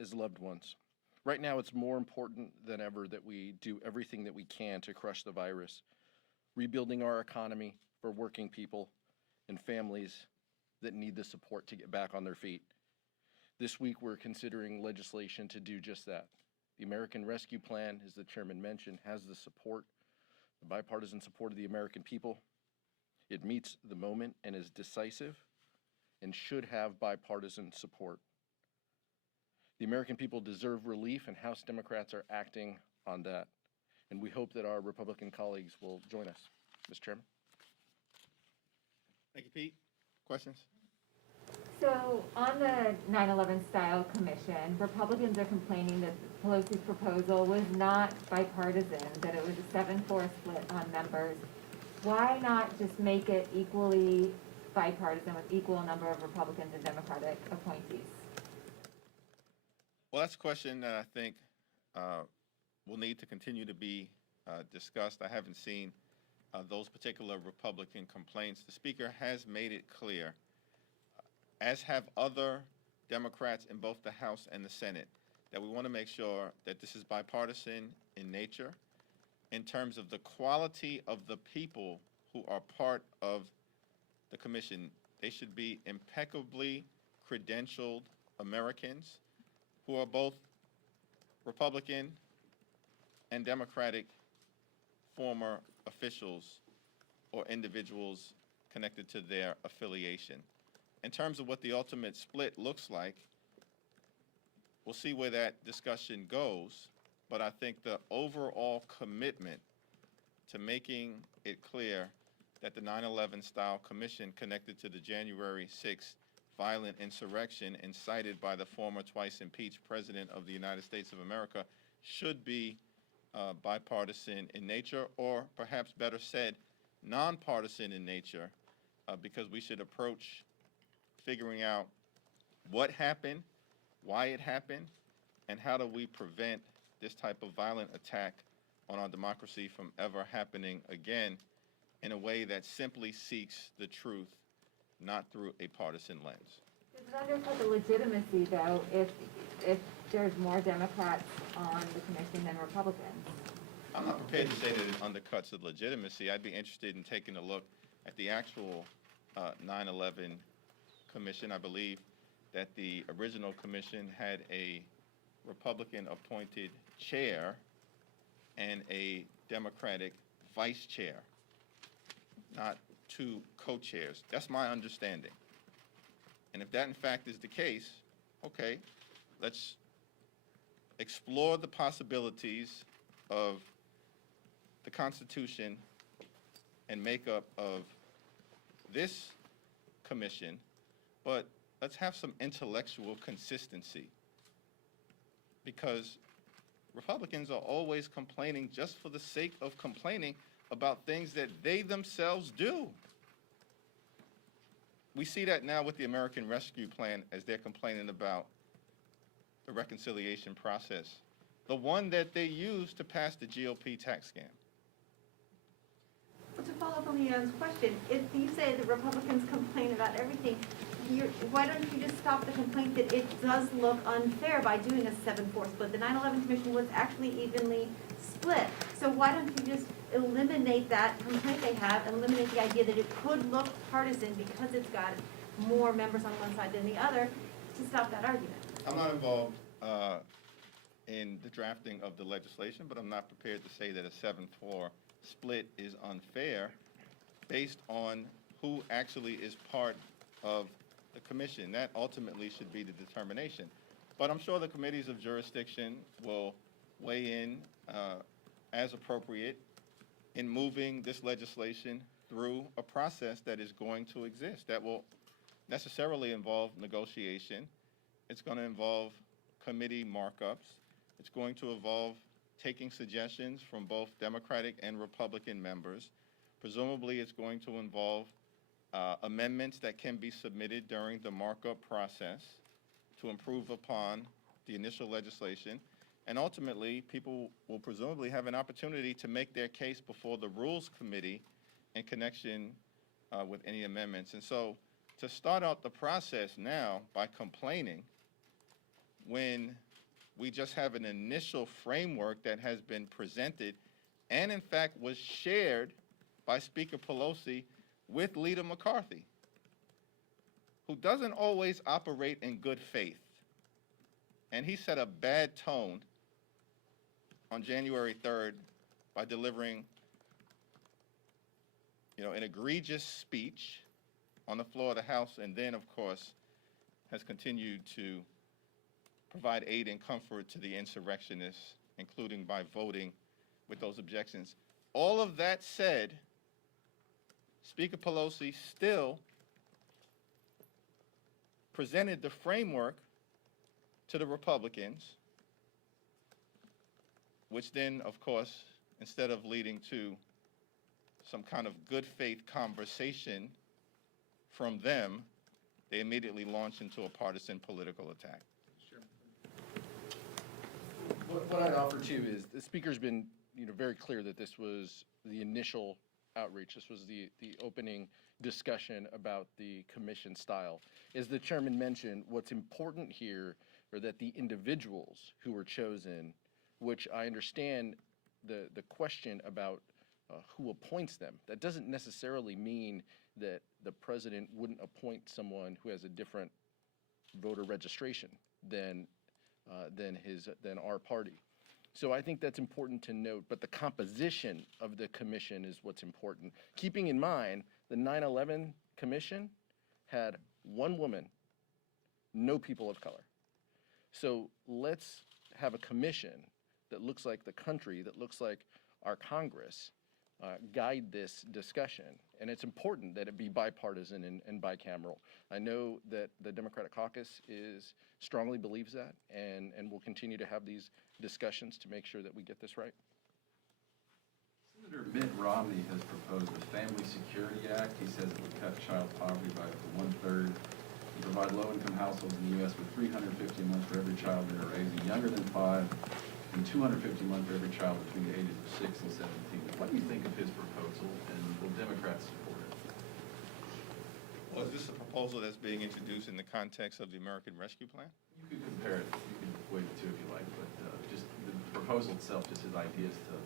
as loved ones. Right now, it's more important than ever that we do everything that we can to crush the virus, rebuilding our economy for working people and families that need the support to get back on their feet. This week, we're considering legislation to do just that. The American Rescue Plan, as the chairman mentioned, has the support, the bipartisan support of the American people. It meets the moment and is decisive and should have bipartisan support. The American people deserve relief, and House Democrats are acting on that. And we hope that our Republican colleagues will join us. Mr. Chairman. Thank you, Pete. Questions? So on the 9/11 style commission, Republicans are complaining that Pelosi's proposal was not bipartisan, that it was a 7-4 split on members. Why not just make it equally bipartisan with equal number of Republicans and Democratic appointees? Well, that's a question that I think will need to continue to be discussed. I haven't seen those particular Republican complaints. The Speaker has made it clear, as have other Democrats in both the House and the Senate, that we want to make sure that this is bipartisan in nature in terms of the quality of the people who are part of the commission. They should be impeccably credentialed Americans who are both Republican and Democratic former officials or individuals connected to their affiliation. In terms of what the ultimate split looks like, we'll see where that discussion goes, but I think the overall commitment to making it clear that the 9/11 style commission connected to the January 6th violent insurrection incited by the former twice impeached President of the United States of America should be bipartisan in nature, or perhaps better said, nonpartisan in nature, because we should approach figuring out what happened, why it happened, and how do we prevent this type of violent attack on our democracy from ever happening again in a way that simply seeks the truth, not through a partisan lens. Does it undercut the legitimacy, though, if there's more Democrats on the commission than Republicans? I'm not prepared to say that it undercuts the legitimacy. I'd be interested in taking a look at the actual 9/11 commission. I believe that the original commission had a Republican-appointed chair and a Democratic vice chair, not two co-chairs. That's my understanding. And if that in fact is the case, okay, let's explore the possibilities of the Constitution and makeup of this commission, but let's have some intellectual consistency, because Republicans are always complaining just for the sake of complaining about things that they themselves do. We see that now with the American Rescue Plan as they're complaining about the reconciliation process, the one that they used to pass the GOP tax scam. To follow up on Leon's question, if you say that Republicans complain about everything, why don't you just stop the complaint that it does look unfair by doing a 7-4 split? The 9/11 Commission was actually evenly split. So why don't you just eliminate that complaint they have and eliminate the idea that it could look partisan because it's got more members on one side than the other, to stop that argument? I'm not involved in the drafting of the legislation, but I'm not prepared to say that a 7-4 split is unfair based on who actually is part of the commission. That ultimately should be the determination. But I'm sure the committees of jurisdiction will weigh in as appropriate in moving this legislation through a process that is going to exist, that will necessarily involve negotiation. It's going to involve committee markups. It's going to involve taking suggestions from both Democratic and Republican members. Presumably, it's going to involve amendments that can be submitted during the markup process to improve upon the initial legislation. And ultimately, people will presumably have an opportunity to make their case before the Rules Committee in connection with any amendments. And so to start out the process now by complaining when We just have an initial framework that has been presented and, in fact, was shared by Speaker Pelosi with Leader McCarthy, who doesn't always operate in good faith. And he set a bad tone on January 3rd by delivering, an egregious speech on the floor of the House, and then, of course, has continued to provide aid and comfort to the insurrectionists, including by voting with those objections. All of that said, Speaker Pelosi still presented the framework to the Republicans, which then, of course, instead of leading to some kind of good faith conversation from them, they immediately launched into a partisan political attack. What I'd offer too is the speaker's been, very clear that this was the initial outreach. This was the opening discussion about the commission style. As the chairman mentioned, what's important here are that the individuals who were chosen, which I understand the question about who appoints them. That doesn't necessarily mean that the president wouldn't appoint someone who has a different voter registration than our party. So I think that's important to note, but the composition of the commission is what's important. Keeping in mind, the 9/11 commission had one woman, no people of color. So let's have a commission that looks like the country, that looks like our Congress, guide this discussion. And it's important that it be bipartisan and bicameral. I know that the Democratic caucus strongly believes that, and will continue to have these discussions to make sure that we get this right. Senator Mitt Romney has proposed a Family Security Act. He says it would cut child poverty by up to 1/3 and provide low-income households in the U.S. with $350 a month for every child they are raising younger than 5 and $250 a month for every child between the ages of 6 and 17. What do you think of his proposal, and will Democrats support it? Well, is this a proposal that's being introduced in the context of the American Rescue Plan? You could compare it. You could weigh the two if you like, but just the proposal itself, just his ideas to,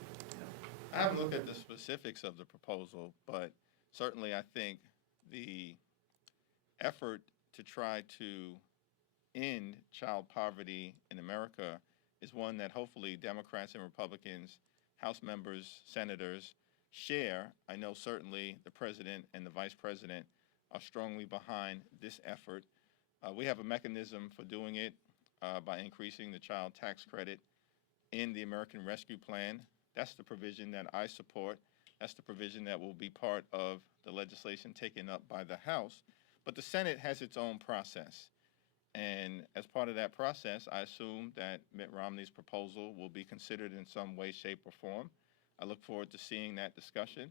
I haven't looked at the specifics of the proposal, but certainly I think the effort to try to end child poverty in America is one that hopefully Democrats and Republicans, House members, senators share. I know certainly the president and the vice president are strongly behind this effort. We have a mechanism for doing it by increasing the child tax credit in the American Rescue Plan. That's the provision that I support. That's the provision that will be part of the legislation taken up by the House. But the Senate has its own process. And as part of that process, I assume that Mitt Romney's proposal will be considered in some way, shape, or form. I look forward to seeing that discussion.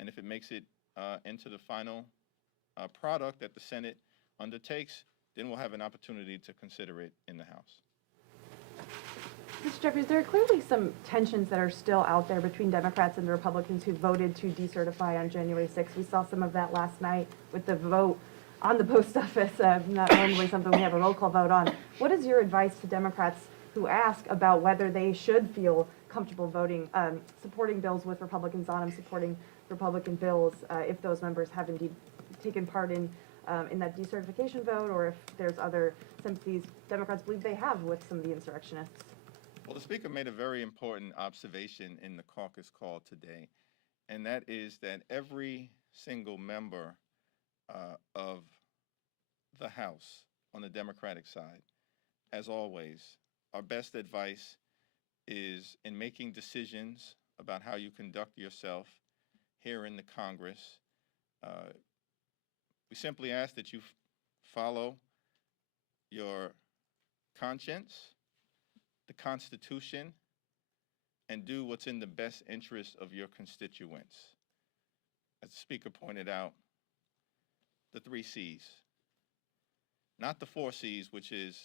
And if it makes it into the final product that the Senate undertakes, then we'll have an opportunity to consider it in the House. Mr. Jeffries, there are clearly some tensions that are still out there between Democrats and the Republicans who voted to decertify on January 6th. We saw some of that last night with the vote on the post office, not normally something we have a roll call vote on. What is your advice to Democrats who ask about whether they should feel comfortable voting, supporting bills with Republicans on them, supporting Republican bills, if those members have indeed taken part in that decertification vote, or if there's other sympathies Democrats believe they have with some of the insurrectionists? Well, the Speaker made a very important observation in the caucus call today, and that is that every single member of the House on the Democratic side, as always, our best advice is in making decisions about how you conduct yourself here in the Congress. We simply ask that you follow your conscience, the Constitution, and do what's in the best interest of your constituents. As the Speaker pointed out, the 3 C's, not the 4 C's, which is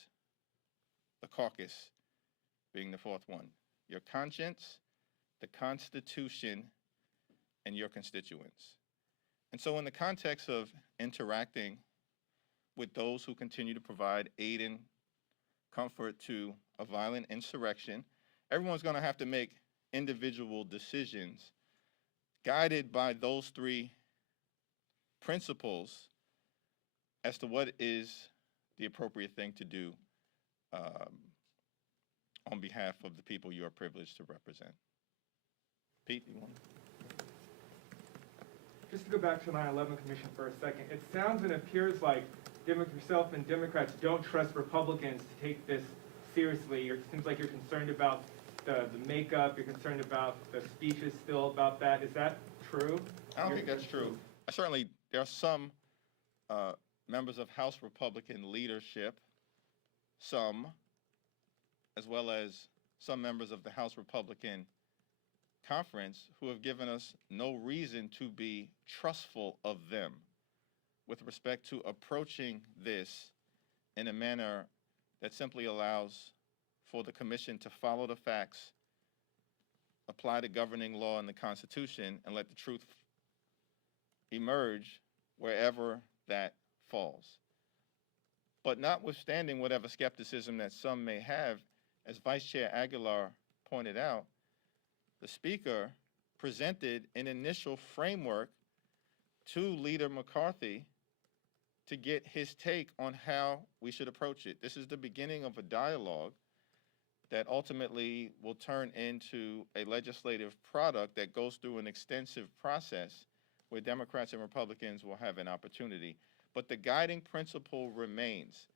the caucus being the 4th one. Your conscience, the Constitution, and your constituents. And so in the context of interacting with those who continue to provide aid and comfort to a violent insurrection. Everyone's going to have to make individual decisions guided by those three principles as to what is the appropriate thing to do on behalf of the people you are privileged to represent. Pete, you want? Just to go back to the 9/11 Commission for a second, it sounds and appears like yourself and Democrats don't trust Republicans to take this seriously. It seems like you're concerned about the makeup, you're concerned about the speeches still about that. Is that true? I don't think that's true. Certainly, there are some members of House Republican leadership, some, as well as some members of the House Republican Conference, who have given us no reason to be trustful of them with respect to approaching this in a manner that simply allows for the commission to follow the facts, apply the governing law and the Constitution, and let the truth emerge wherever that falls. But notwithstanding whatever skepticism that some may have, as Vice Chair Aguilar pointed out, the Speaker presented an initial framework to Leader McCarthy to get his take on how we should approach it. This is the beginning of a dialogue that ultimately will turn into a legislative product that goes through an extensive process where Democrats and Republicans will have an opportunity. But the guiding principle remains.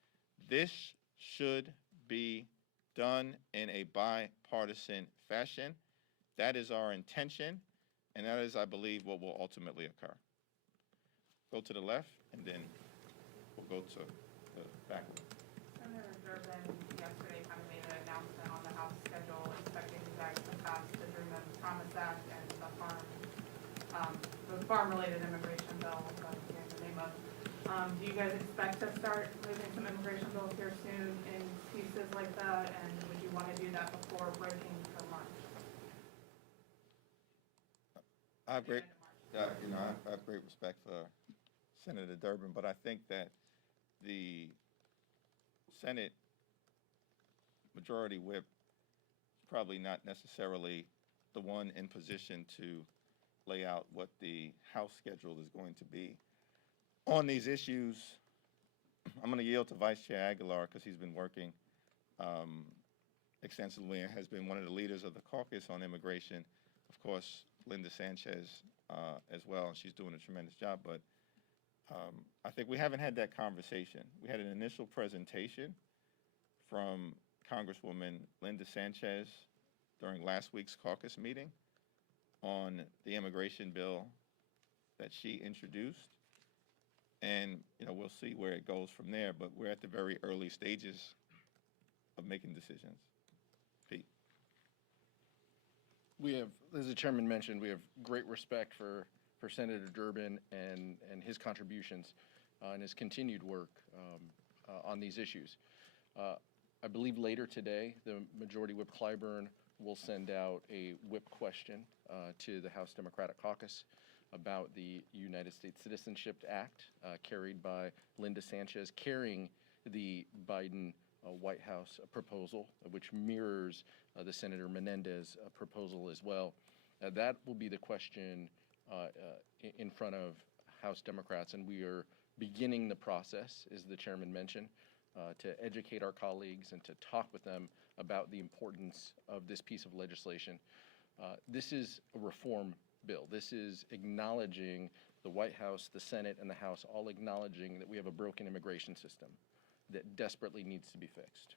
This should be done in a bipartisan fashion. That is our intention, and that is, I believe, what will ultimately occur. Go to the left, and then we'll go to the backward. Senator Durbin yesterday kind of made an announcement on the House schedule expecting you guys to pass the Dream Promise Act and the farm-related immigration bill, that's the name of. Do you guys expect to start moving some immigration bills here soon in pieces like that, and would you want to do that before breaking for March? I have great, I have great respect for Senator Durbin, but I think that the Senate Majority Whip is probably not necessarily the one in position to lay out what the House schedule is going to be. On these issues, I'm going to yield to Vice Chair Aguilar because he's been working extensively and has been one of the leaders of the caucus on immigration. Of course, Linda Sanchez as well, and she's doing a tremendous job, but I think we haven't had that conversation. We had an initial presentation from Congresswoman Linda Sanchez during last week's caucus meeting on the immigration bill that she introduced. And, we'll see where it goes from there, but we're at the very early stages of making decisions. Pete. We have, as the chairman mentioned, we have great respect for Senator Durbin and his contributions and his continued work on these issues. I believe later today, the Majority Whip Clyburn will send out a whip question to the House Democratic Caucus about the United States Citizenship Act carried by Linda Sanchez, carrying the Biden White House proposal, which mirrors the Senator Menendez proposal as well. That will be the question in front of House Democrats, and we are beginning the process, as the chairman mentioned, to educate our colleagues and to talk with them about the importance of this piece of legislation. This is a reform bill. This is acknowledging the White House, the Senate, and the House all acknowledging that we have a broken immigration system that desperately needs to be fixed.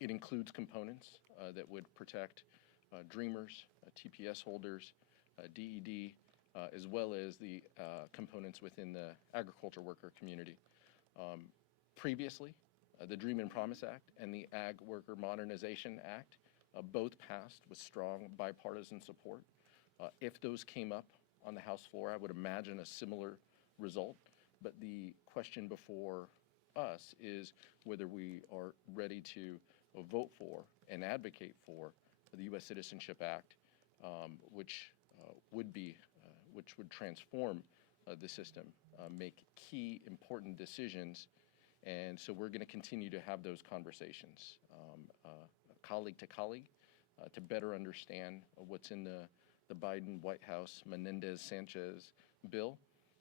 It includes components that would protect Dreamers, TPS holders, DED, as well as the components within the agriculture worker community. Previously, the Dream and Promise Act and the Ag Worker Modernization Act both passed with strong bipartisan support. If those came up on the House floor, I would imagine a similar result, but the question before us is whether we are ready to vote for and advocate for the U.S. Citizenship Act, which would transform the system, make key important decisions And so we're going to continue to have those conversations, colleague to colleague, to better understand what's in the Biden White House Menendez-Sanchez bill,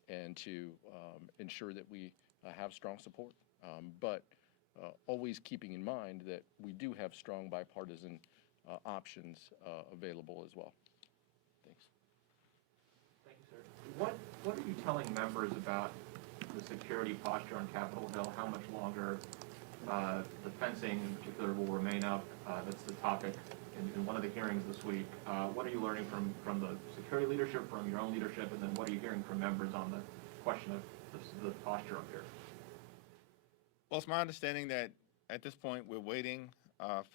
and to ensure that we have strong support. But always keeping in mind that we do have strong bipartisan options available as well. Thanks. Thank you, sir. What are you telling members about the security posture on Capitol Hill? How much longer the fencing in particular will remain up? That's the topic in one of the hearings this week. What are you learning from the security leadership, from your own leadership, and then what are you hearing from members on the question of the posture up here? Well, it's my understanding that at this point we're waiting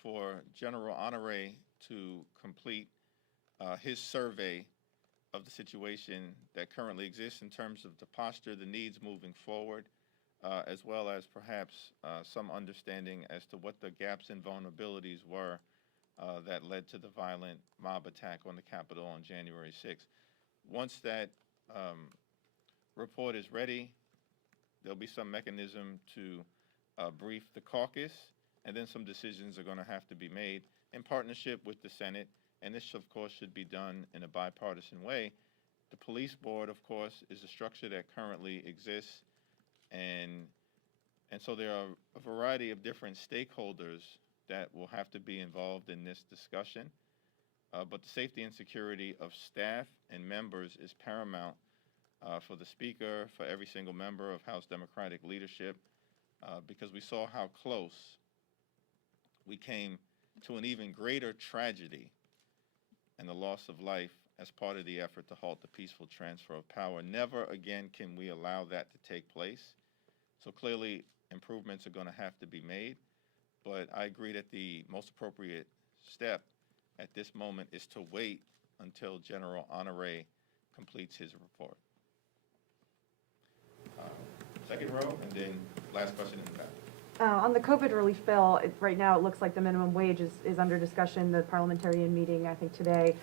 for General Honore to complete his survey of the situation that currently exists in terms of the posture, the needs moving forward, as well as perhaps some understanding as to what the gaps and vulnerabilities were that led to the violent mob attack on the Capitol on January 6th. Once that report is ready, there'll be some mechanism to brief the caucus, and then some decisions are going to have to be made in partnership with the Senate, and this, of course, should be done in a bipartisan way. The police board, of course, is a structure that currently exists, and so there are a variety of different stakeholders that will have to be involved in this discussion. But the safety and security of staff and members is paramount for the Speaker, for every single member of House Democratic leadership, because we saw how close we came to an even greater tragedy and the loss of life as part of the effort to halt the peaceful transfer of power. Never again can we allow that to take place. So clearly, improvements are going to have to be made, but I agree that the most appropriate step at this moment is to wait until General Honore completes his report. Second row, and then last question in the back. On the COVID relief bill, right now it looks like the minimum wage is under discussion, the parliamentarian meeting, I think, today.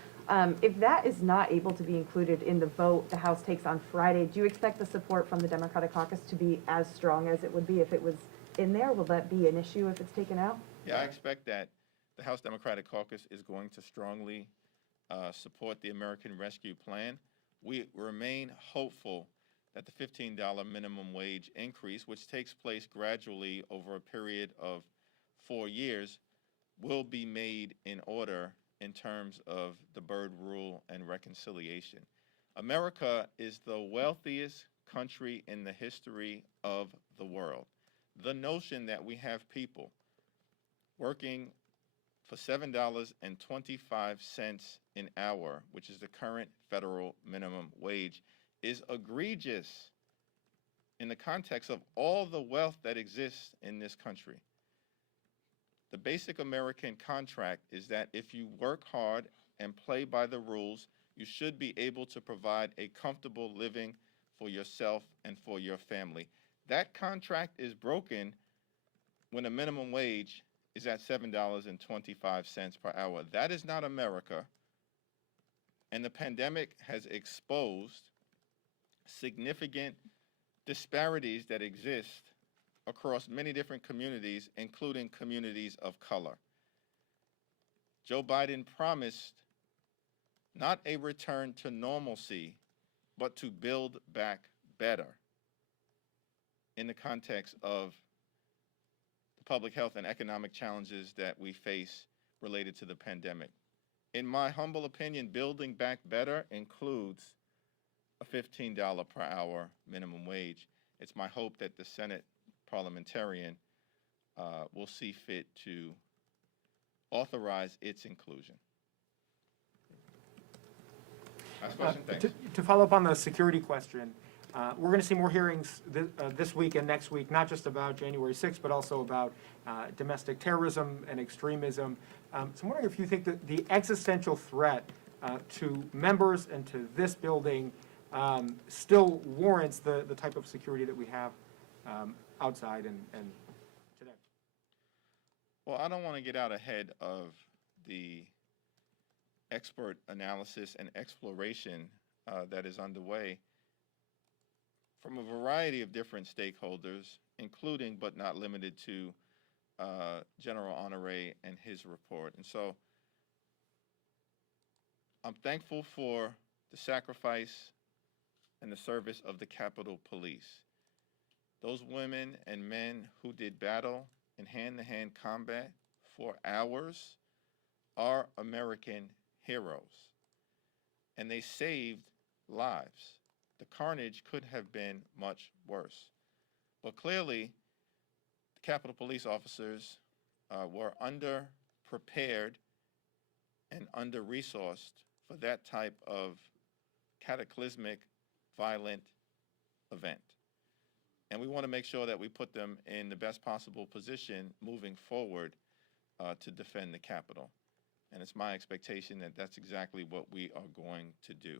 If that is not able to be included in the vote the House takes on Friday, do you expect the support from the Democratic caucus to be as strong as it would be if it was in there? Will that be an issue if it's taken out? Yeah, I expect that the House Democratic Caucus is going to strongly support the American Rescue Plan. We remain hopeful that the $15 minimum wage increase, which takes place gradually over a period of 4 years, will be made in order in terms of the Byrd Rule and reconciliation. America is the wealthiest country in the history of the world. The notion that we have people working for $7.25 an hour, which is the current federal minimum wage, is egregious in the context of all the wealth that exists in this country. The basic American contract is that if you work hard and play by the rules, you should be able to provide a comfortable living for yourself and for your family. That contract is broken when a minimum wage is at $7.25 per hour. That is not America. And the pandemic has exposed significant disparities that exist across many different communities, including communities of color. Joe Biden promised not a return to normalcy, but to build back better in the context of the public health and economic challenges that we face related to the pandemic. In my humble opinion, building back better includes a $15 per hour minimum wage. It's my hope that the Senate parliamentarian will see fit to authorize its inclusion. Last question, thanks. To follow up on the security question, we're going to see more hearings this week and next week, not just about January 6th, but also about domestic terrorism and extremism. So I'm wondering if you think that the existential threat to members and to this building still warrants the type of security that we have outside and today. Well, I don't want to get out ahead of the expert analysis and exploration that is underway. from a variety of different stakeholders, including but not limited to General Honore and his report. And so I'm thankful for the sacrifice and the service of the Capitol Police. Those women and men who did battle in hand-to-hand combat for hours are American heroes, and they saved lives. The carnage could have been much worse. But clearly, the Capitol Police officers were under-prepared and under-resourced for that type of cataclysmic, violent event. And we want to make sure that we put them in the best possible position moving forward to defend the Capitol. And it's my expectation that that's exactly what we are going to do.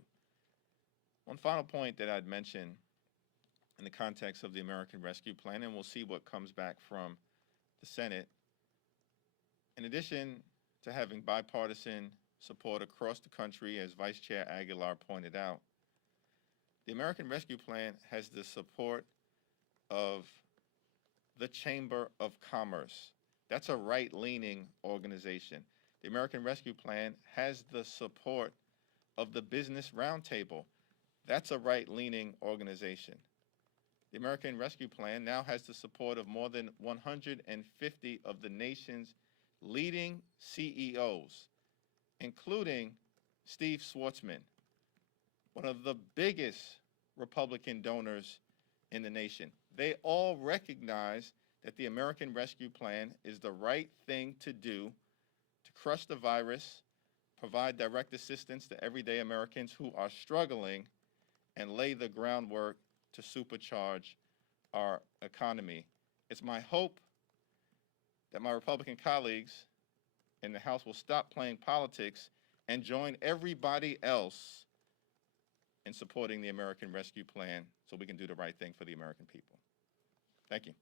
One final point that I'd mention in the context of the American Rescue Plan, and we'll see what comes back from the Senate. In addition to having bipartisan support across the country, as Vice Chair Aguilar pointed out, the American Rescue Plan has the support of the Chamber of Commerce. That's a right-leaning organization. The American Rescue Plan has the support of the Business Roundtable. That's a right-leaning organization. The American Rescue Plan now has the support of more than 150 of the nation's leading CEOs, including Steve Schwarzman, one of the biggest Republican donors in the nation. They all recognize that the American Rescue Plan is the right thing to do to crush the virus, provide direct assistance to everyday Americans who are struggling, and lay the groundwork to supercharge our economy. It's my hope that my Republican colleagues in the House will stop playing politics and join everybody else in supporting the American Rescue Plan so we can do the right thing for the American people. Thank you.